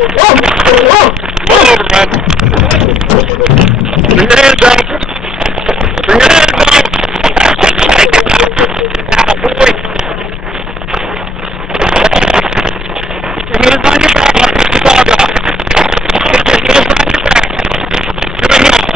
Bring your hands up. Bring your hands up. Boy. Your hands on your back. Let's get the dog up. Get your hands on your back. Good enough.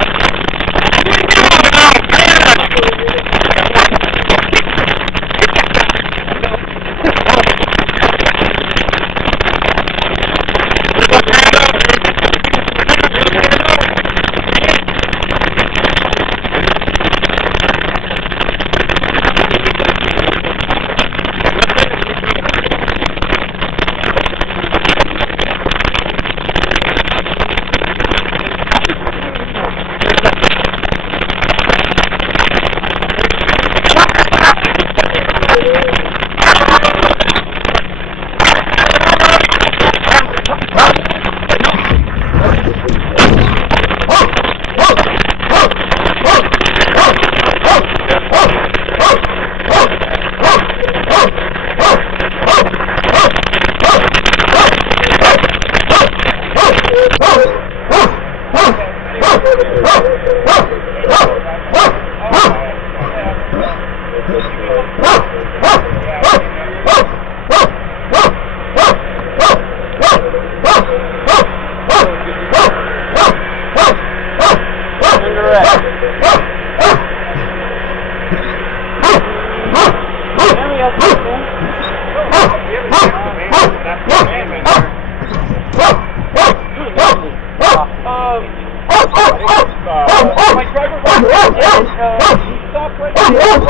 My driver was he stopped right there. He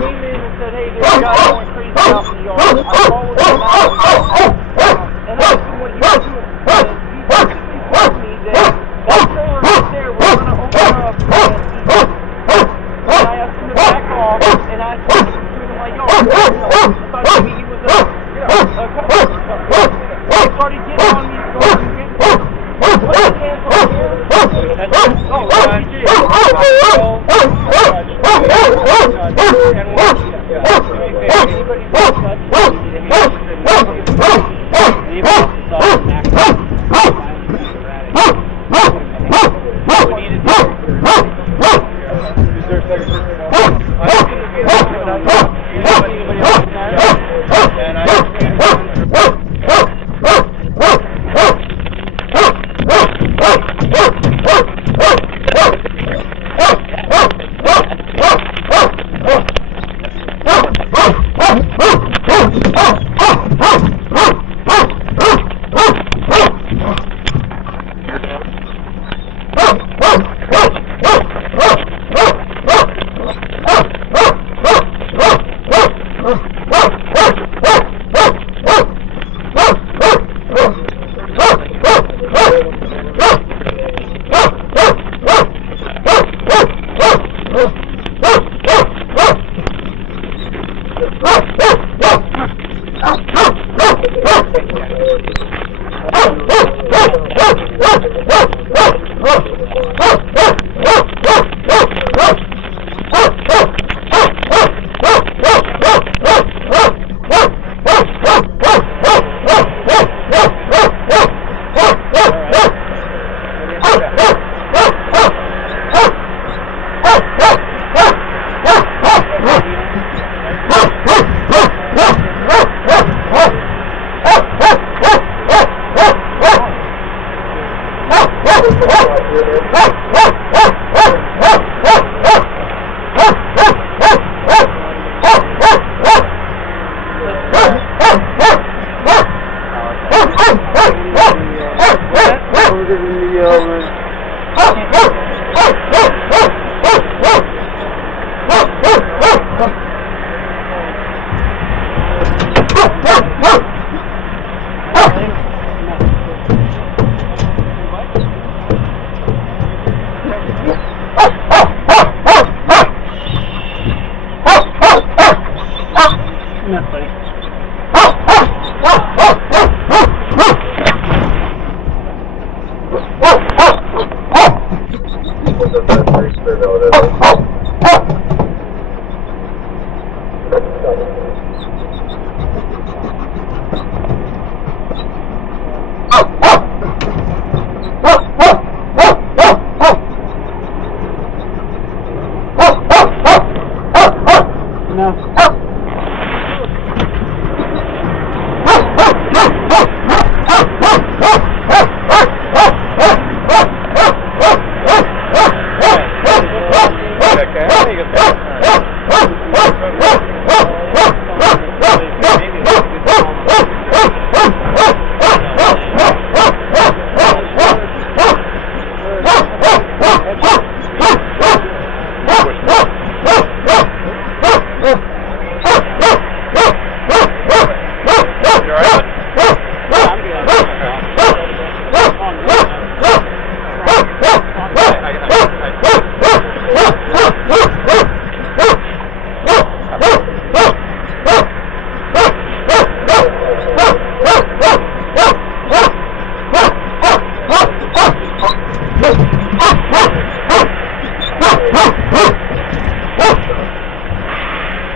came in and said, hey, there's a guy going crazy out in the yard. I followed him out and asked him what he was doing. And he basically told me that trailer right there was going to open up and I asked him to back off and I told him to come to my yard. I thought maybe he was a customer. He started getting on me, put his hands on here. Oh! No.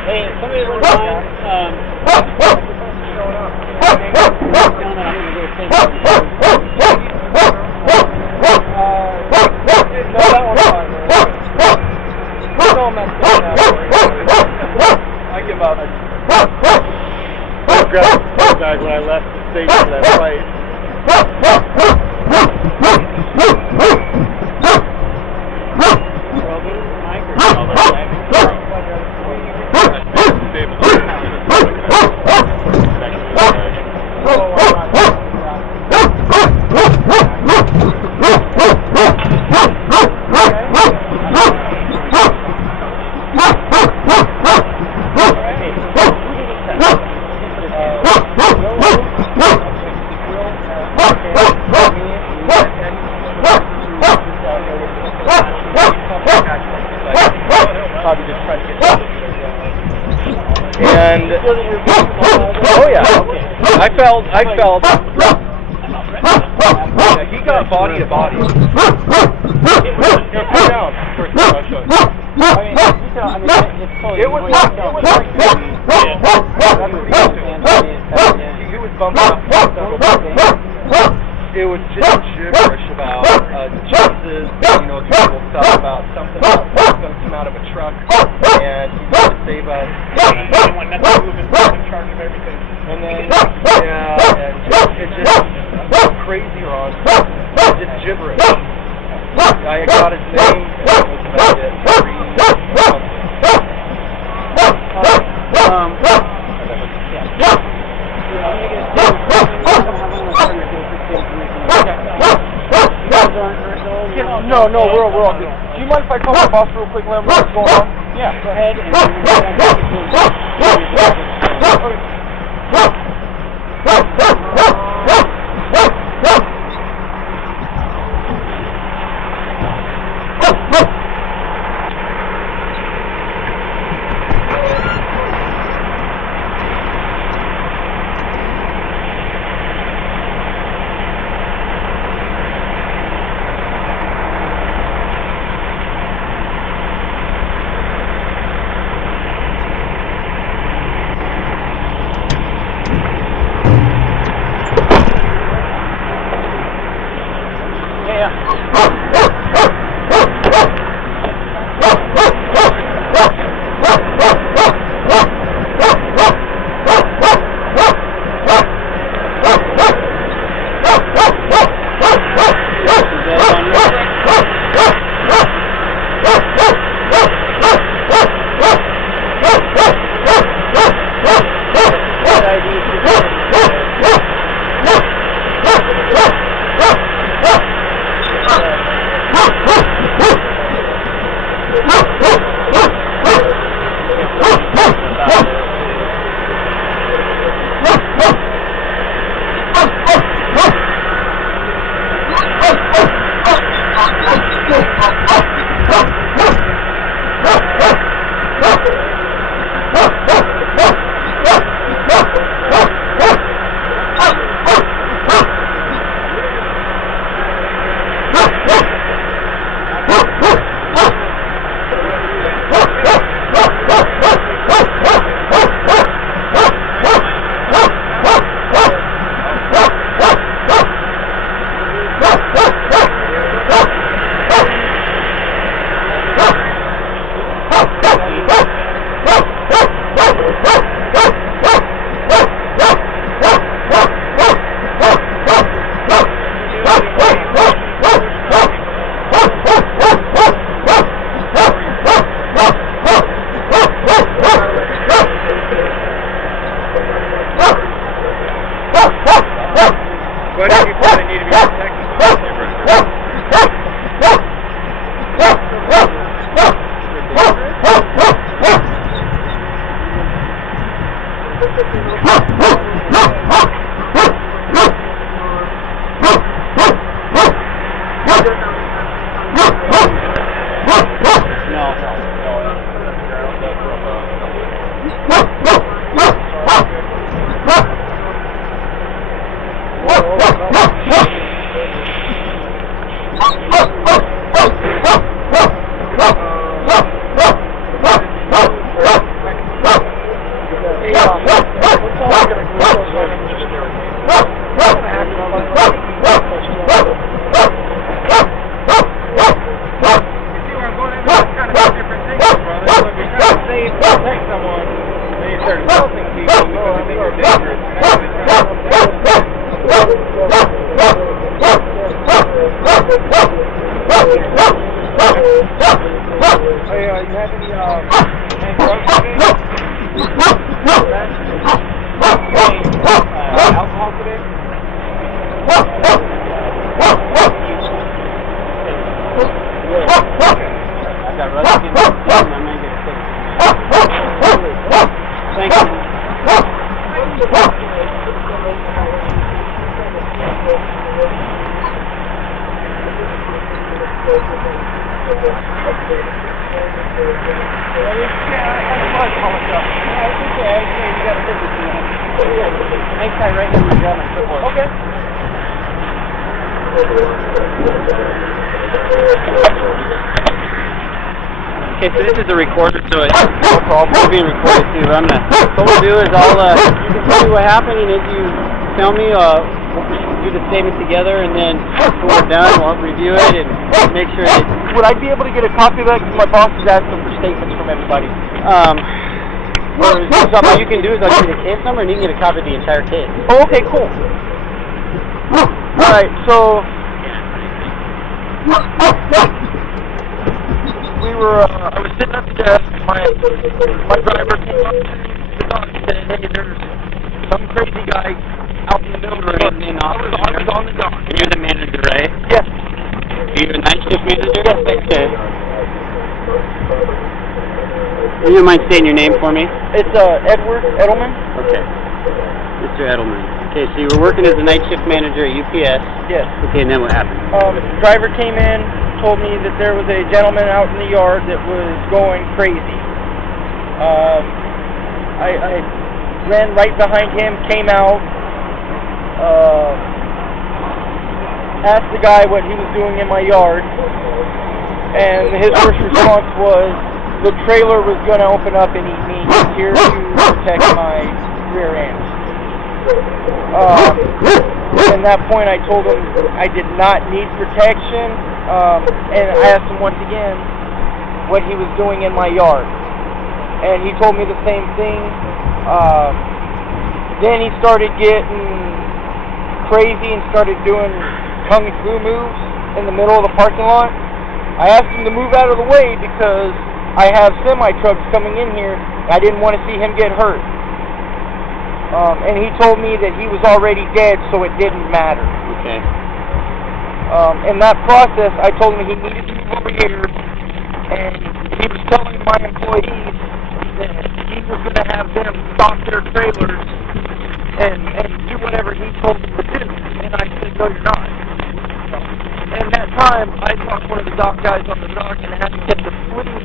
Hey, somebody wouldn't mind, I give up. I grabbed the bag when I left the station that fight. And oh yeah, I felt. Yeah, he got body to body. It was like he was bumping up. It was just gibberish about cheeses, people stuff about something about going to come out of a truck, and he's going to save us. And then, it's just crazy, Ron. Just gibberish. I got his name, and that was about it. No, we're all good. Do you mind if I call my boss real quick and let him know what's going on? Yeah, go ahead Okay, so this is a recorder, so it's being recorded too. But what we'll do is you can tell me what happened, and as you tell me, do the statement together, and then when we're done, we'll review it and make sure that... Would I be able to get a copy of that? Because my boss is asking for statements from everybody. What you can do is I'll give you the case number, and you can get a copy of the entire case. Oh, okay, cool. Alright, so... I was sitting at the desk, my driver came up to the dock and said, hey, there's some crazy guy out in the middle of the road. I was on the dock. And you're the manager, right? Yes. Are you a night shift manager? Yes, thanks. Okay. Would you mind saying your name for me? It's Edward Edelman. Okay. Mr. Edelman. Okay, so you were working as a night shift manager at UPS. Yes. Okay, and then what happened? Driver came in, told me that there was a gentleman out in the yard that was going crazy. I ran right behind him, came out, asked the guy what he was doing in my yard, and his first response was, the trailer was going to open up and eat me. He's here to protect my rear end. At that point I told him I did not need protection, and I asked him once again what he was doing in my yard, and he told me the same thing. Then he started getting crazy and started doing kung fu moves in the middle of the parking lot. I asked him to move out of the way because I have semi-trucks coming in here. I didn't want to see him get hurt. And he told me that he was already dead, so it didn't matter. Okay. In that process, I told him he needed to move over here, and he was telling my employees that he was going to have them stop their trailers and do whatever he told them to do. And I said, no, you're not. And at that time, I talked to one of the dock guys on the dock and had to get the police.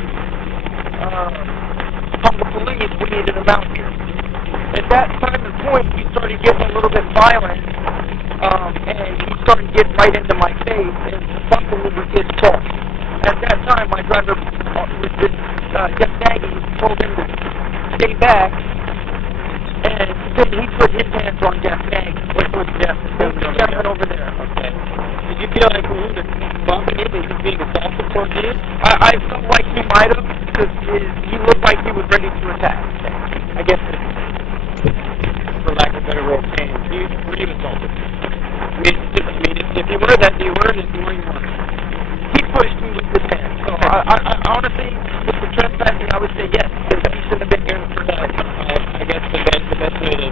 Call the police. We needed them out here. At that time and point, he started getting a little bit violent, and he started getting right into my face and bumping me with his truck. At that time, my driver, Jeff Nagy, told him to stay back, and then he put his hands on Jeff Nagy. Which was Jeff? Jeff went over there. Okay. Did you feel like when he was bumping you, that he was being assaulted towards you? I felt like he might have, because he looked like he was ready to attack. I guess it is. For lack of a better word, were you assaulted? I mean, if you were that, you were, and if you weren't, you weren't. He pushed me with his hand. So I honestly, with the trespassing, I would say yes, because he shouldn't have been here in the first place. I guess the best way to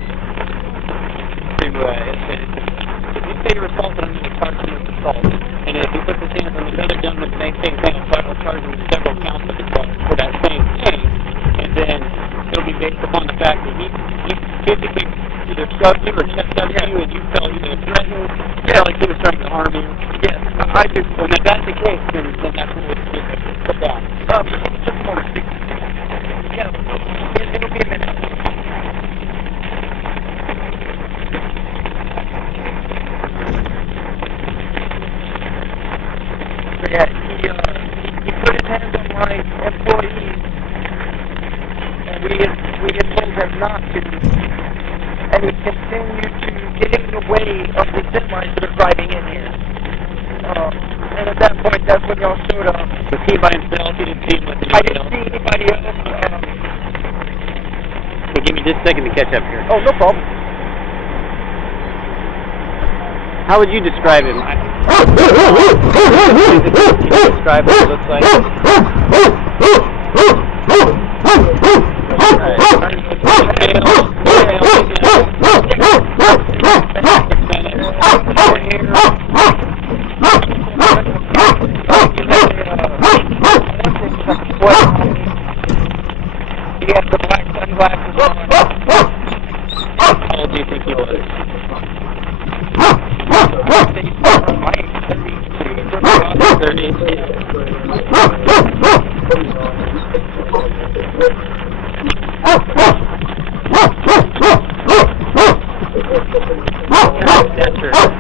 if you say you're assaulted, I'm going to charge you with assault. And if he puts his hands on the other gentleman, the same thing, I'll charge him with several counts of assault for that same thing. And then it'll be based upon the fact that he physically either shoved you or chest up you, and you felt either threatened, felt like he was trying to harm you. Yes, I do. And if that's the case, then that's what we'll just put down. Just a moment. Yeah, it'll be a minute. Yeah, he put his hands on my employees, and we had told him not to, and he continued to get in the way of the semis that are driving in here. And at that point, that's when y'all showed up. Was he by himself? You didn't see him with I anybody didn't else? see anybody else. So give me just a second to catch up here. Oh, no problem. How would you describe him? Can you describe what he looks like? He had the black sunglasses on. How old do you think he was?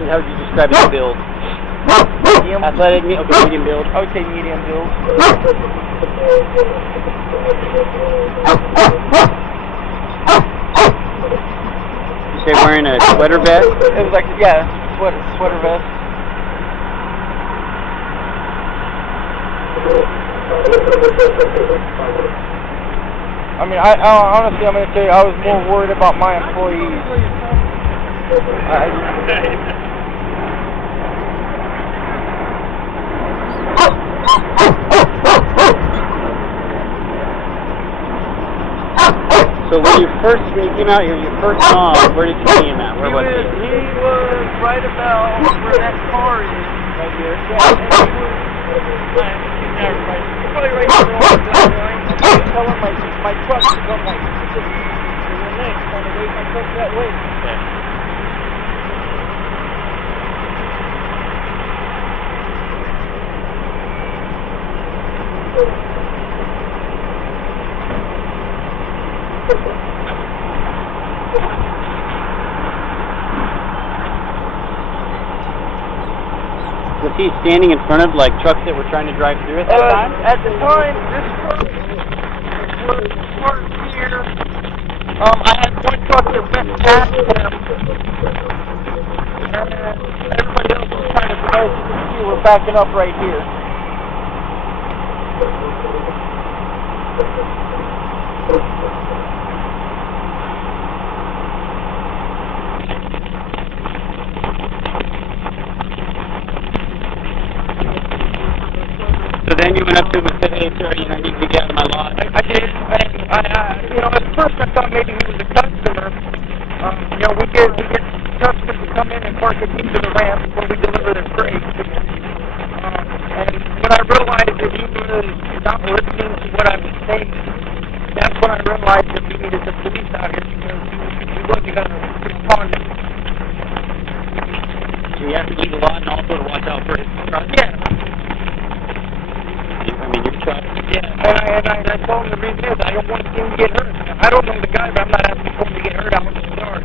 How would you describe his build? Medium. Athletic, medium build. I would say medium build. You say wearing a sweater vest? It was like, yeah, sweater vest. I mean, honestly, I'm going to tell you, I was more worried about my employees. So when you came out here, you first saw him, where did you see him at? Where was he? He was right about where that car is. Right here. Yeah, and he was, probably right here on the black line. I was telling my truck to go like, to the next, trying to wave my truck that way. Okay. Was he standing in front of like trucks that were trying to drive through at that time? At the time, this truck was parked here. I had one truck that went past him, and everybody else was trying to go. You were backing up right here. So then you went up to him and said, "Hey, sir, I need to get out of my lot." I did, and at first I thought maybe he was a customer. We get customers to come in and park at each of the ramps where we deliver their freight. And when I realized that he was not listening to what I was saying, that's when I realized that we needed the police out here because he wasn't going to respond. So you have to leave the lot and also to watch out for his truck? Yeah. Your truck? Yeah, and I told him the reason is I don't want him to get hurt. I don't know the guy, but I'm not asking for him to get hurt out in the yard.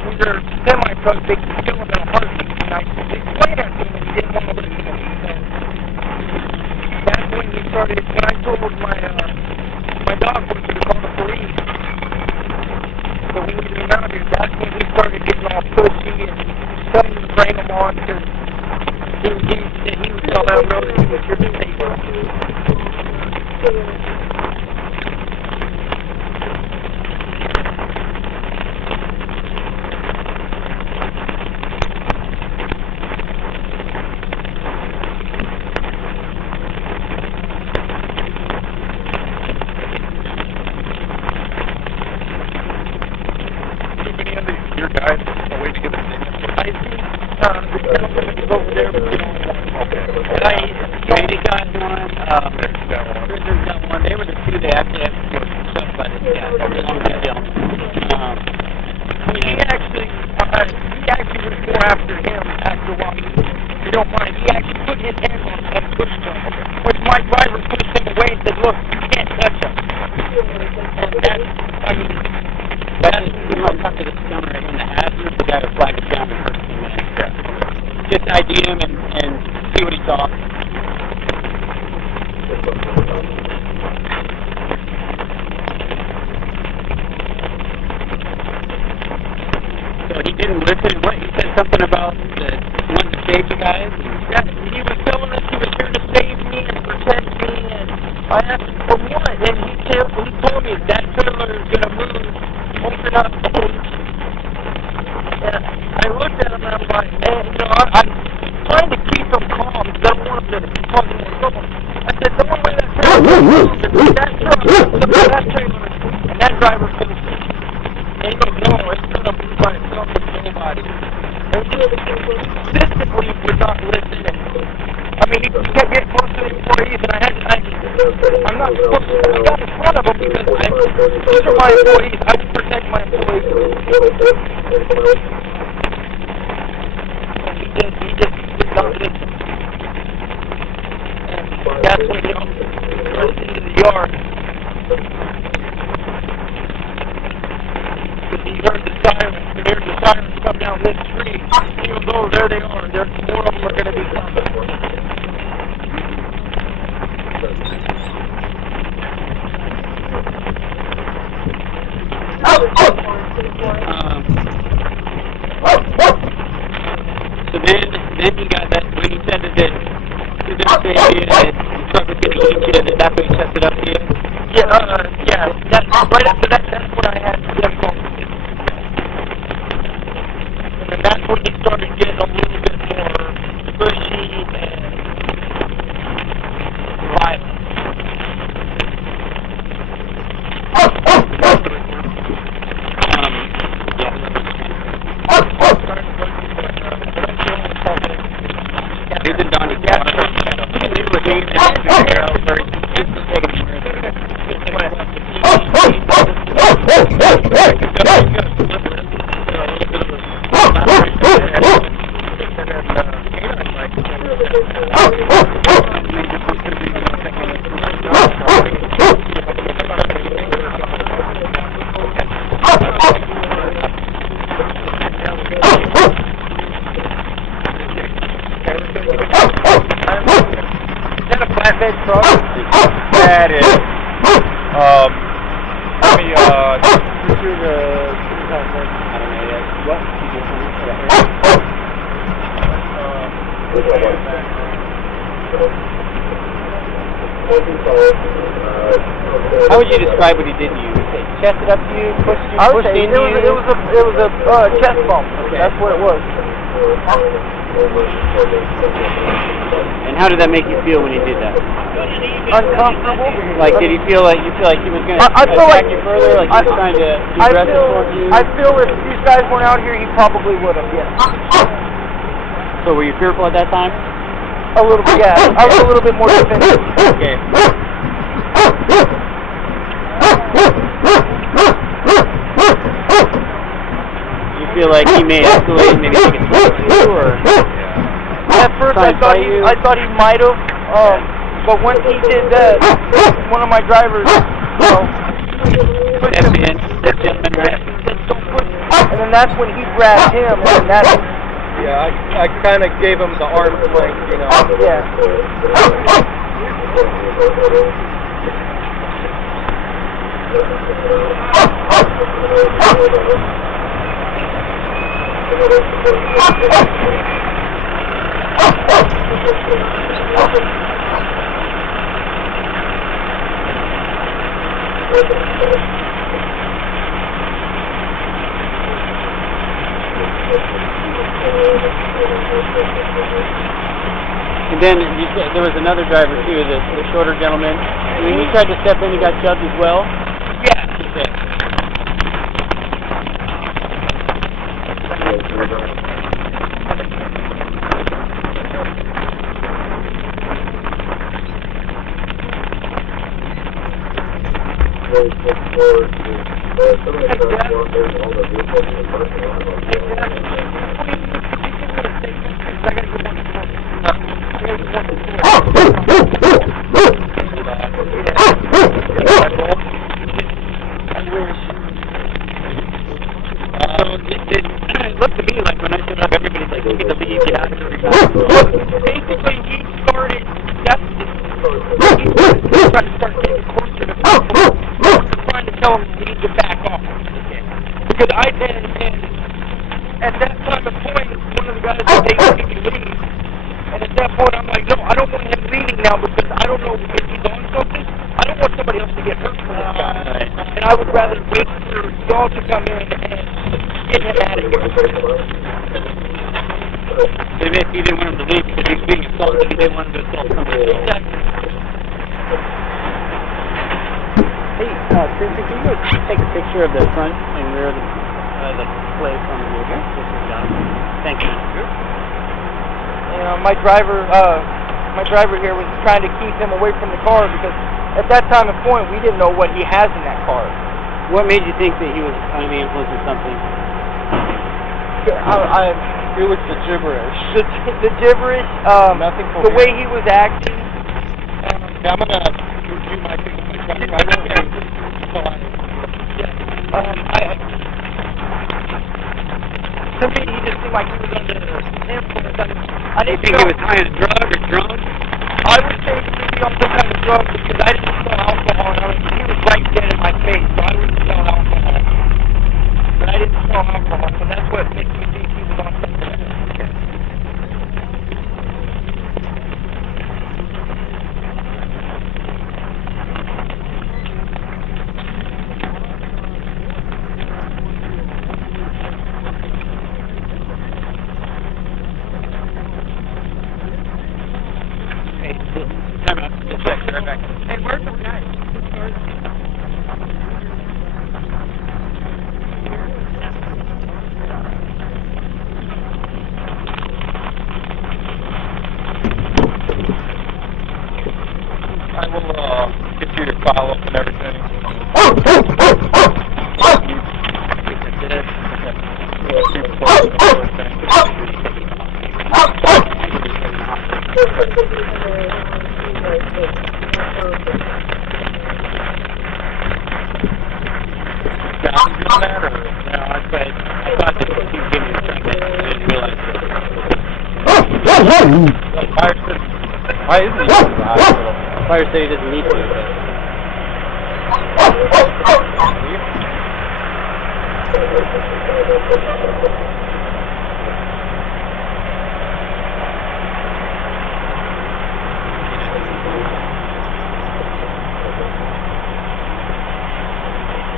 When they're semi-trucks, they can kill him in a heartbeat. And I explained that to him, and he didn't want to listen to what he said. That's when he started, when I told my dog was to call the police, so we needed him out here, that's when he started getting all pushy and telling me to bring him on because he was all down the road and he was here to save us. Your guys, a way to get the signal. I see the gentleman is over there with the only one. Okay. Katie got one, There's that one. Richard's got one. They were the two that actually had to get shoved by this guy. Long as don't mind. He actually put his hand on him and pushed him, which my driver pushed him away and said, look, you can't touch him. And that's, I mean, You might talk to the owner in the hazard, the guy who flagged it down in the first 2 minutes. Just ID him and see what he saw. So he didn't listen. What he said something about wanting to save you guys. yeah, he was telling us he was here to save me and protect me, and I asked him for what, and he told me that trailer is going to move, open up, and I looked at him and I'm like, man, you know, I'm trying to keep him calm because I don't want him to cause more trouble. I said, the only way that trailer is going to move is that truck, that trailer, and that driver's going to see. And he goes, no, it's going to move by itself with nobody. And he consistently would not listen. And, I mean, he kept getting close to the employees, and I'm not supposed to, I got in front of him because these are my employees. I will protect my employees. And he just did not listen. And that's when he rushed into the yard. He heard the sirens. He heard the sirens come down this street. He goes, oh, there they are. More of them are going to be coming. So then he got that, when he said that he was going to save you, that the truck was going to eat you, that's when he set it up to you? Yeah, right after that, that's when I had them go. And that's when he started getting a little bit more pushy and violent. He's in Donnie County. He was eating Is that a flatbed truck? That is. Let me, How would you describe what he did to you? Chested up to you, pushed you, I would pushed say into you? it was a chest bump. Okay. That's what it was. And how did that make you feel when he did that? Uncomfortable. Like, did he feel like you was going to I feel attack like- you further? Like he was trying to be aggressive towards you? I feel if these guys weren't out here, he probably would have. Yeah. So were you fearful at that time? A little bit. Yeah. I was a little bit more defensive. Okay. You feel like he may escalate, maybe take it towards you, or At first, Try and I thought he might have. But once he did that, one of my drivers, pushed him, that gentleman, right? and then that's when he grabbed him, and that's yeah, I kind of gave him the arm length, you know. yeah. And then you said there was another driver too, the shorter gentleman. When he tried to step in, he got shoved as well. Yeah. Okay. I gotta go back to work. want the it looked to me like when I showed up, everybody's like, "Look at the leave, get out of here." Basically, he started. He tried to start getting closer to people, trying to tell him he needs to back off. Because I then, at that time of point, one of the guys said they wanted me to leave. And at that point, I'm like, no, I don't want him leaving now because I don't know if he's on something. I don't want somebody else to get hurt from this guy. And I would rather wait for y'all to come in and get him out of here. Maybe if you didn't want him to leave because he was being assaulted, you didn't want him to assault somebody else. Exactly. Hey, Christian, can you take a picture of the front and rear of the place on the wheel here? This is Jonathan. Thank you. You know, my driver here was trying to keep him away from the car because at that time and point we didn't know what he has in that car. What made you think that he was under the influence of something? It was the gibberish. The gibberish, Nothing the way he was acting. I'm gonna review my thing with my truck driver. To me, he just seemed like he was under the influence. I Do you didn't think know. he was high on a drug or drunk? I would say he would be on some kind of drug because I didn't smell alcohol. And I mean, he was right dead in my face, so I wouldn't smell alcohol. But I didn't smell alcohol, so that's what makes me think he was on something. Time out. Just check. Right back. Hey, where's the guy? I will get you your follow up and everything. Why isn't he in the hospital? Fire said he doesn't need to.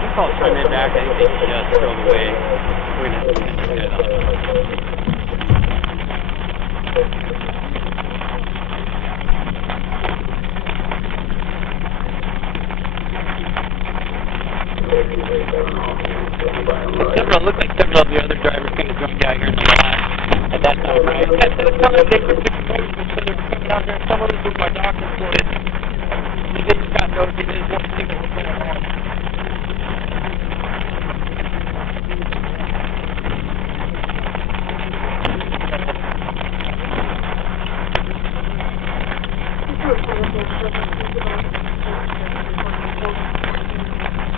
You call it turn it back. I think he just drove away. We're going to get it on. Several looked like several of the other drivers kind of joined out here in the lot at that time, right? At that time, they were supposed to come down there, and some of them were my doctor for it. They just got nosy, they just wanted to see what was going on.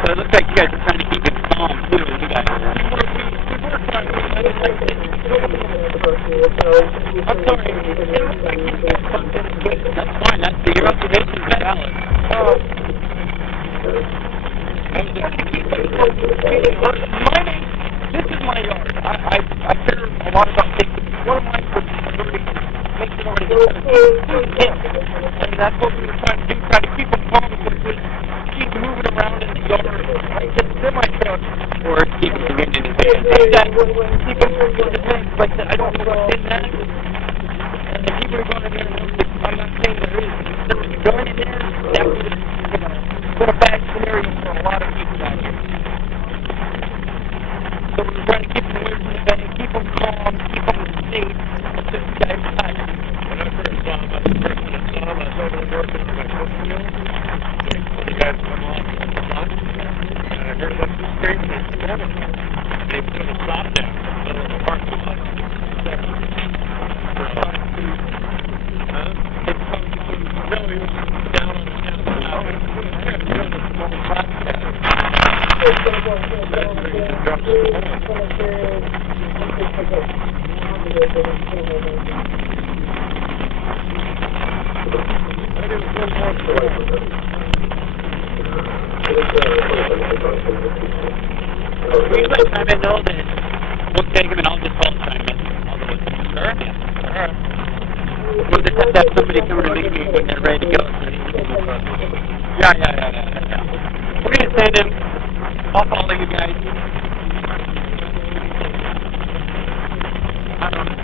So it looks like you guys are trying to keep it calm too, you guys. I'm sorry. That's fine. Your observation is valid. This is my yard. I care a lot about safety. One of mine was make sure nobody gets him. And that's what we were trying to do, try to keep him calm because we keep moving around in the yard. Like the semi-truck. Or keep it from getting in his hands. Exactly. Keep him from getting his hands. Like I said, I don't know what's in that. And if people are going in there, I'm not saying there is. If there was a gun in there, that would have been a bad scenario for a lot of people out here. So we're trying to keep them away from the bank, keep them calm, keep them safe. That's just the guy's time. When I first saw him, I was over the working on my cooking mill. The guys come off on the top, and I heard them screaming at the corner. They put a stop down in the middle of the parking lot. They No, he was down on the town. Will you let Simon know that we'll take him and I'll just call Simon? Sure. Yeah. All right. We'll just have to have somebody come and meet me when they're ready to go. Yeah. We're going to send him. I'll follow you guys. I don't know.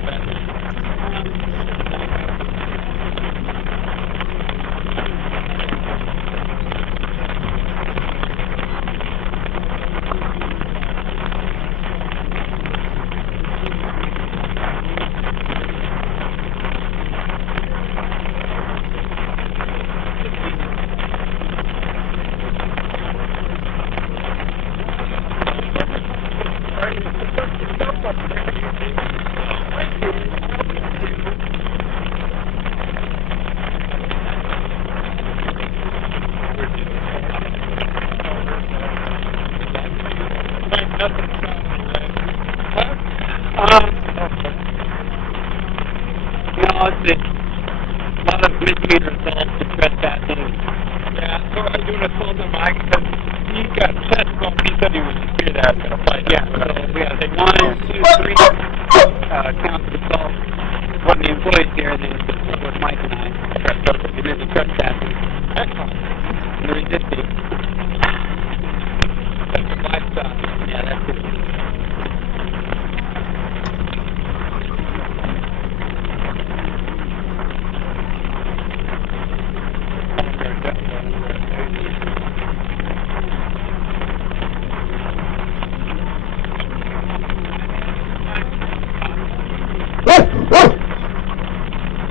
No, it's a lot of misdemeanor assaults and trespassing. Yeah, so I was doing a assault on Mike because he got chest bumped. He said he was scared that I was going to fight. Yeah, so we have 1, 2, 3 counts of assault. One of the employees here, and then it's with Mike and I. And then the trespassing. Excellent. And the resisting. That's livestock. Yeah, that's it.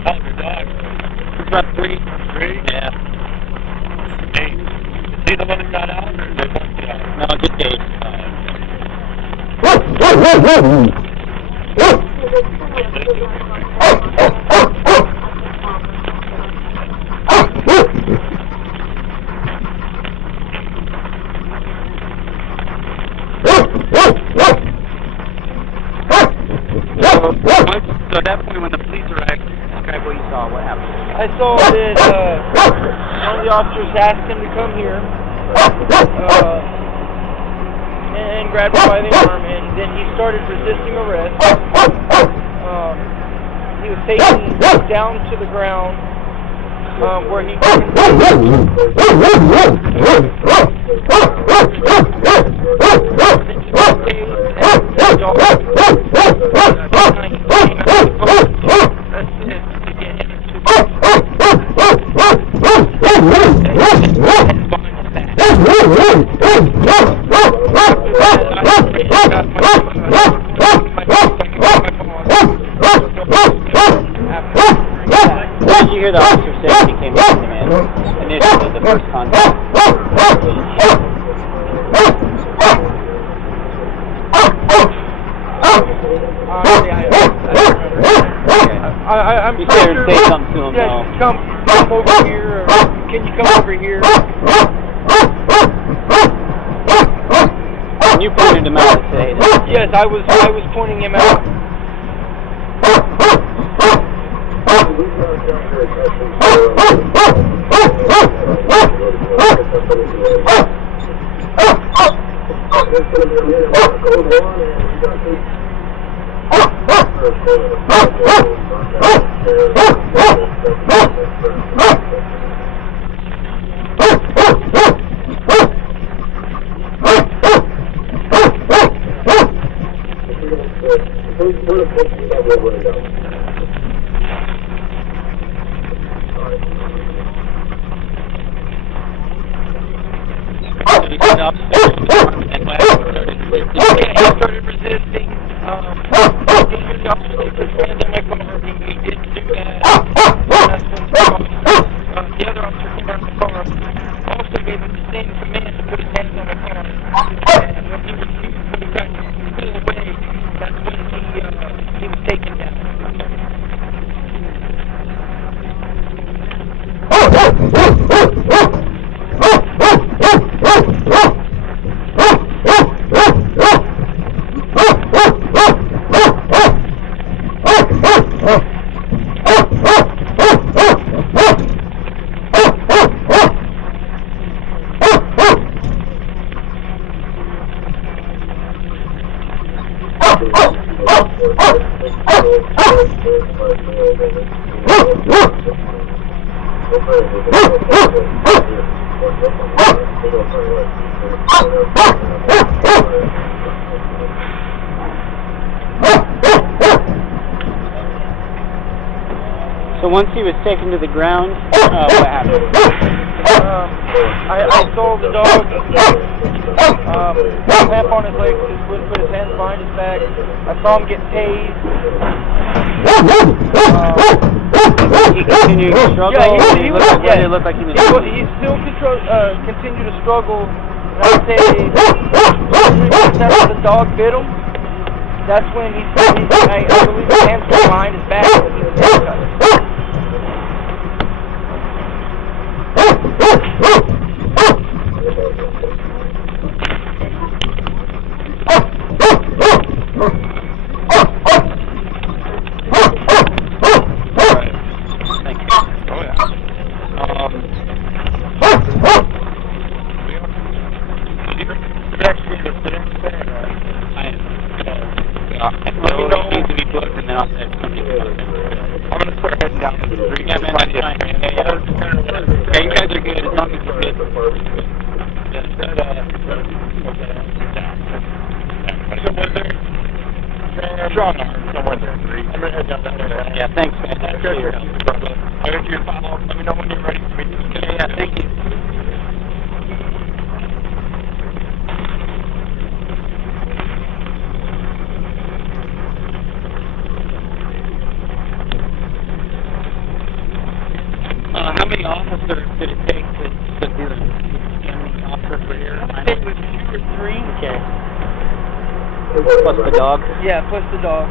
How's your dog? It's about 3. 3? Yeah. 8. Is he the one that got out, or is they both get out? No, just 8. So at that point when the police arrived, describe what you saw, what happened. I saw that one of the officers asked him to come here and grabbed him by the arm, and then he started resisting arrest. He was taken down to the ground where he What did you hear the officer say when he came in initially, the first contact? I'm You pretty said sure. say something to him, Yeah, though. come over here. Or can you come over here? And you pointed him out and said, hey, this is Yes, I was pointing him out. He started resisting. He didn't do that. The other officer came out of the car. Also gave him the same command to put his hands on the car. And when he got pulled away, that's when he was taken down. So once he was taken to the ground, what happened? I saw the dog clamp on his legs, just wouldn't put his hands behind his back. I saw him get tased. He continued to struggle. Yeah, he was. Did it look like he was? He still continued to struggle. And I'd say 3% of the dog bit him. That's when I believe his hands were behind his back when he was handcuffed. Yeah, thanks, man. I'll get you a follow-up. Let me know when you're ready for me to Yeah, thank you. How many officers did it take to do it? How many officers were here? I think it was 2 or 3. Okay. Plus the dog? Yeah, plus the dog.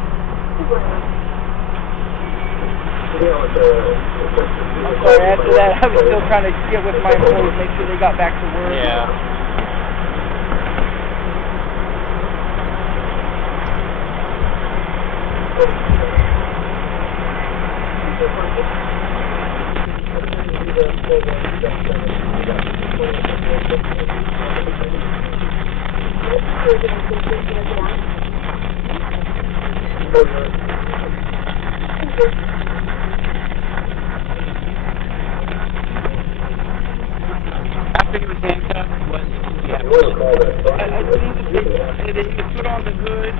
I'm sorry, after that I was still trying to get with my employees, make sure they got back to work. Yeah. After he was handcuffed, what did he have to do? I think that he put on the hood.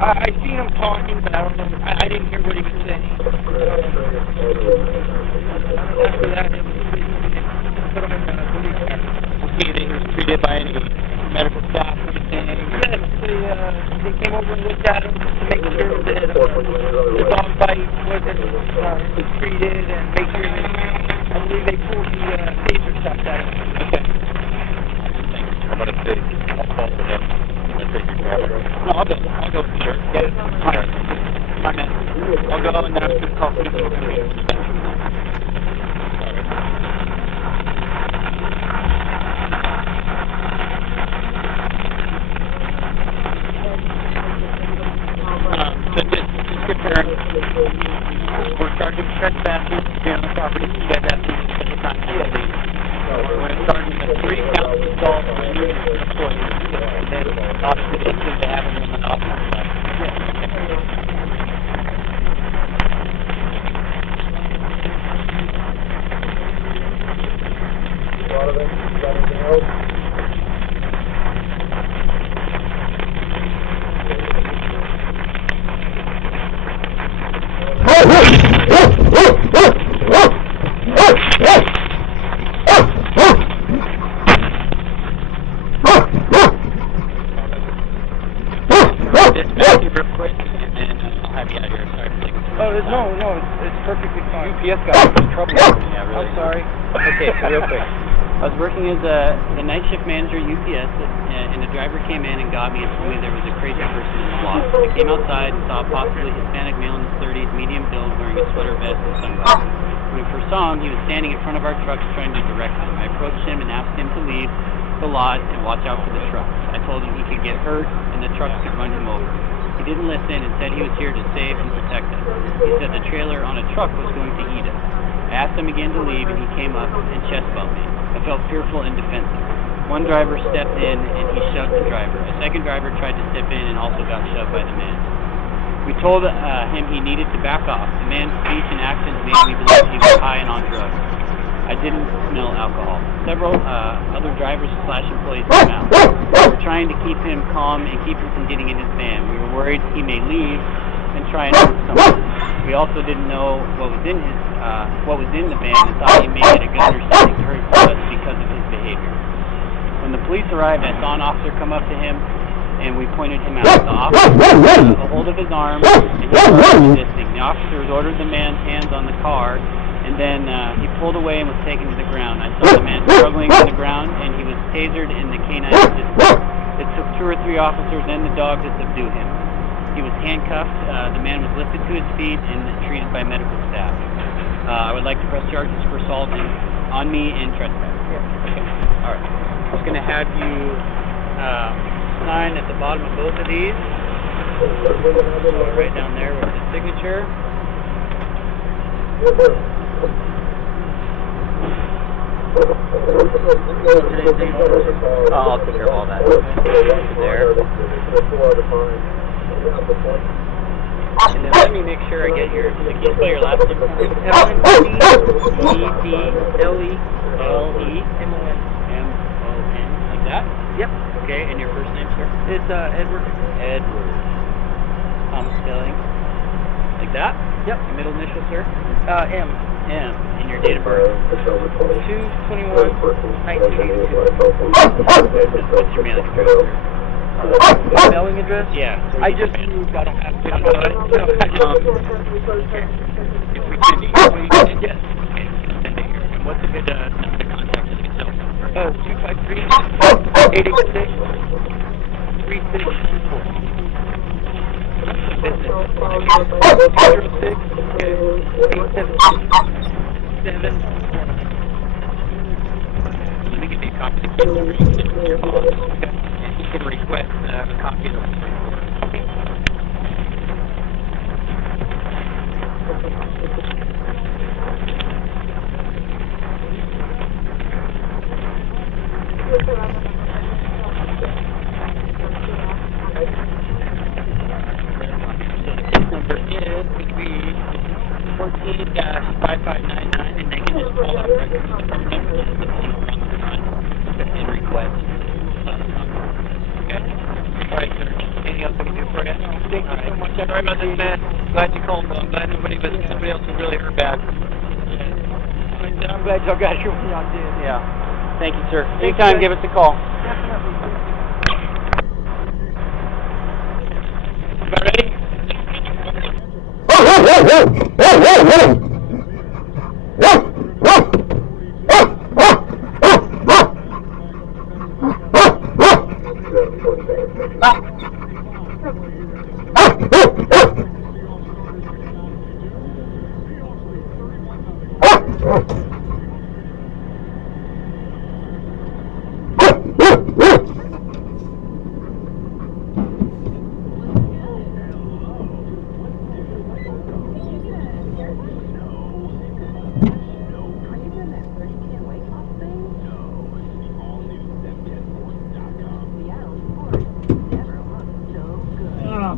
I seen him talking, but I don't know. I didn't hear what he was saying. After that, it was put him in the police car. Okay, he was treated by any medical staff or anything? Yes, they came over and looked at him to make sure that the dog bite was treated and make sure that I believe they pulled the taser stuff out of him. Okay. I'm going to take, I'll call for them. I'm going to take your camera. No, I'll go for sure. Yeah. My man. I'll go and then I'm going to call for you. We're charging trespassing on the property. You guys have to at the time to leave. So we're going to start with 3 counts of assault on your employees. And then obviously they seem to have them on the officer side. It's perfectly fine. UPS got in trouble. Yeah, really. I'm sorry. Okay, so real quick. I was working as the night shift manager at UPS, and the driver came in and got me and told me there was a crazy person in the lot. I came outside and saw a possibly Hispanic male in his 30s, medium build, wearing a sweater vest and sunglasses. When we first saw him, he was standing in front of our trucks trying to direct them. I approached him and asked him to leave the lot and watch out for the trucks. I told him he could get hurt and the trucks could run him over. He didn't listen and said he was here to save and protect us. He said the trailer on a truck was going to eat us. I asked him again to leave and he came up and chest bumped me. I felt fearful and defensive. One driver stepped in and he shoved the driver. A second driver tried to step in and also got shoved by the man. We told him he needed to back off. The man's speech and actions made me believe he was high and on drugs. I didn't smell alcohol. Several other drivers / employees came out. We were trying to keep him calm and keep him from getting in his van. We were worried he may leave and try and hurt someone. We also didn't know what was in the van and thought he may had a gun or something to hurt us because of his behavior. When the police arrived, I saw an officer come up to him and we pointed him out. The officer took a hold of his arm and he started resisting. The officers ordered the man's hands on the car and then he pulled away and was taken to the ground. I saw the man struggling on the ground and he was tasered and the canine assisted. It took 2 or 3 officers and the dog to subdue him. He was handcuffed. The man was lifted to his feet and treated by medical staff. I would like to press charges for assault on me and trespass. Okay. All right. I was going to have you sign at the bottom of both of these. Right down there with the signature. I'll take care of all that. There. And then let me make sure I get your, can you spell your last name? L-E-P-E-L-E-M-O-N. M-O-N, like that? Yep. Okay, and your first name, sir? It's Edward. Edward. Thomas spelling. Like that? Yep. Your middle initial, sir? M. M. And your date of birth? 2/21/1982. What's your mailing address, sir? Mailing address? Yeah. I just moved. I don't have to. If we could, yes. And what's a good number to contact us yourself? 253-886-3624. Business. 06-877. Let me give you a copy of the case number. You can just put your call. And you can request a copy of the report. Number is would be 14-5599, and they can just call up right from the number that's on the front and request. Okay? All right, sir. Anything else I can do for you? Thank you so much. Sorry about this, man. Glad you called, though. I'm glad somebody else was really hurt bad. I'm glad y'all got your one y'all did. Yeah. Thank you, sir. Anytime, give us a call. About ready?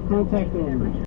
Contact them.